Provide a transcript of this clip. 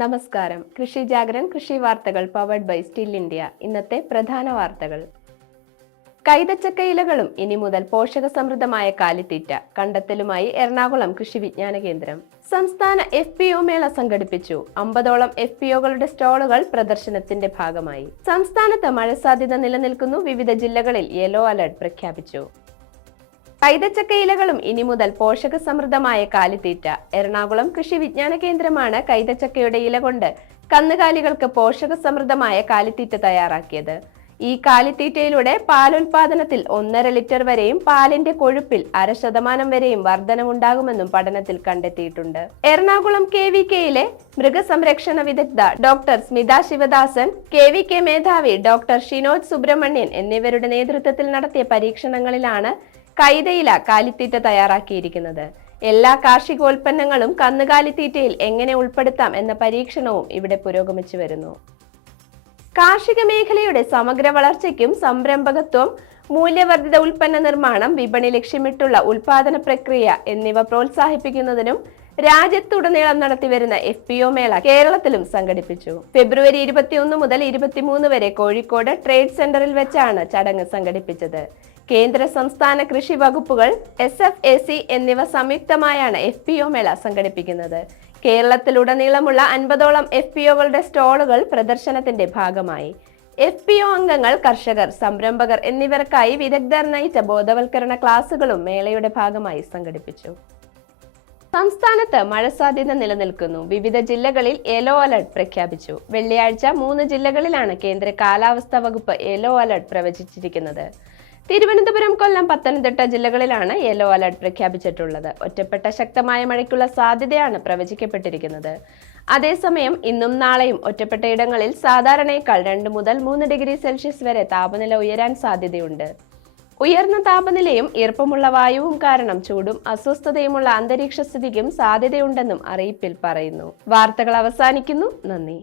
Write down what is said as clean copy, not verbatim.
നമസ്കാരം. കൃഷി ജാഗരൻ കൃഷി വാർത്തകൾ പവർഡ് ബൈ സ്റ്റിൽ ഇന്ത്യ. ഇന്നത്തെ പ്രധാന വാർത്തകൾ. കൈതച്ചക്ക ഇലകളും ഇനി മുതൽ പോഷക സമൃദ്ധമായ കാലിത്തീറ്റ കണ്ടെത്തലുമായി എറണാകുളം കൃഷി വിജ്ഞാന കേന്ദ്രം. സംസ്ഥാന FPO മേള സംഘടിപ്പിച്ചു. 50ഓളം FPOകളുടെ സ്റ്റോളുകൾ പ്രദർശനത്തിന്റെ ഭാഗമായി. സംസ്ഥാനത്ത് മഴ സാധ്യത നിലനിൽക്കുന്നു. വിവിധ ജില്ലകളിൽ യെല്ലോ അലർട്ട് പ്രഖ്യാപിച്ചു. കൈതച്ചക്ക ഇലകളും ഇനി മുതൽ പോഷക സമൃദ്ധമായ കാലിത്തീറ്റ. എറണാകുളം കൃഷി വിജ്ഞാന കേന്ദ്രമാണ് കൈതച്ചക്കയുടെ ഇല കൊണ്ട് കന്നുകാലികൾക്ക് പോഷക സമൃദ്ധമായ കാലിത്തീറ്റ തയ്യാറാക്കിയത്. ഈ കാലിത്തീറ്റയിലൂടെ പാലുൽപാദനത്തിൽ 1.5 ലിറ്റർ വരെയും പാലിന്റെ കൊഴുപ്പിൽ 0.5% വരെയും വർധനവുണ്ടാകുമെന്നും പഠനത്തിൽ കണ്ടെത്തിയിട്ടുണ്ട്. എറണാകുളം KVKയിലെ മൃഗസംരക്ഷണ വിദഗ്ധ ഡോക്ടർ സ്മിത ശിവദാസൻ, KVK മേധാവി ഡോക്ടർ ഷിനോജ് സുബ്രഹ്മണ്യൻ എന്നിവരുടെ നേതൃത്വത്തിൽ നടത്തിയ പരീക്ഷണങ്ങളിലാണ് കൈതയില കാലിത്തീറ്റ തയ്യാറാക്കിയിരിക്കുന്നത്. എല്ലാ കാർഷികോൽപ്പന്നങ്ങളും കന്നുകാലിത്തീറ്റയിൽ എങ്ങനെ ഉൾപ്പെടുത്താം എന്ന പരീക്ഷണവും ഇവിടെ പുരോഗമിച്ചു വരുന്നു. കാർഷിക മേഖലയുടെ സമഗ്ര വളർച്ചയ്ക്കും സംരംഭകത്വം, മൂല്യവർദ്ധിത ഉൽപ്പന്ന നിർമ്മാണം, വിപണി ലക്ഷ്യമിട്ടുള്ള ഉൽപാദന പ്രക്രിയ എന്നിവ പ്രോത്സാഹിപ്പിക്കുന്നതിനും രാജ്യത്തുടനീളം നടത്തിവരുന്ന FPO മേള കേരളത്തിലും സംഘടിപ്പിച്ചു. ഫെബ്രുവരി 21 മുതൽ 23 വരെ കോഴിക്കോട് ട്രേഡ് സെന്ററിൽ വെച്ചാണ് ചടങ്ങ് സംഘടിപ്പിച്ചത്. കേന്ദ്ര സംസ്ഥാന കൃഷി വകുപ്പുകൾ, SFAC എന്നിവ സംയുക്തമായാണ് FPO മേള സംഘടിപ്പിക്കുന്നത്. കേരളത്തിലുടനീളമുള്ള 50ഓളം FPOകളുടെ സ്റ്റോളുകൾ പ്രദർശനത്തിന്റെ ഭാഗമായി. FPO അംഗങ്ങൾ, കർഷകർ, സംരംഭകർ എന്നിവർക്കായി വിദഗ്ധർ നയിച്ച ബോധവൽക്കരണ ക്ലാസുകളും മേളയുടെ ഭാഗമായി സംഘടിപ്പിച്ചു. സംസ്ഥാനത്ത് മഴ സാധ്യത നിലനിൽക്കുന്നു. വിവിധ ജില്ലകളിൽ യെല്ലോ അലർട്ട് പ്രഖ്യാപിച്ചു. വെള്ളിയാഴ്ച 3 ജില്ലകളിലാണ് കേന്ദ്ര കാലാവസ്ഥാ വകുപ്പ് യെല്ലോ അലർട്ട് പ്രവചിച്ചിരിക്കുന്നത്. തിരുവനന്തപുരം, കൊല്ലം, പത്തനംതിട്ട ജില്ലകളിലാണ് യെല്ലോ അലർട്ട് പ്രഖ്യാപിച്ചിട്ടുള്ളത്. ഒറ്റപ്പെട്ട ശക്തമായ മഴയ്ക്കുള്ള സാധ്യതയാണ് പ്രവചിക്കപ്പെട്ടിരിക്കുന്നത്. അതേസമയം ഇന്നും നാളെയും ഒറ്റപ്പെട്ട ഇടങ്ങളിൽ സാധാരണയേക്കാൾ 2 മുതൽ 3 ഡിഗ്രി സെൽഷ്യസ് വരെ താപനില ഉയരാൻ സാധ്യതയുണ്ട്. ഉയർന്ന താപനിലയും ഈർപ്പമുള്ള വായുവും കാരണം ചൂടും അസ്വസ്ഥതയുമുള്ള അന്തരീക്ഷ സ്ഥിതിക്കും സാധ്യതയുണ്ടെന്നും അറിയിപ്പിൽ പറയുന്നു. വാർത്തകൾ അവസാനിക്കുന്നു. നന്ദി.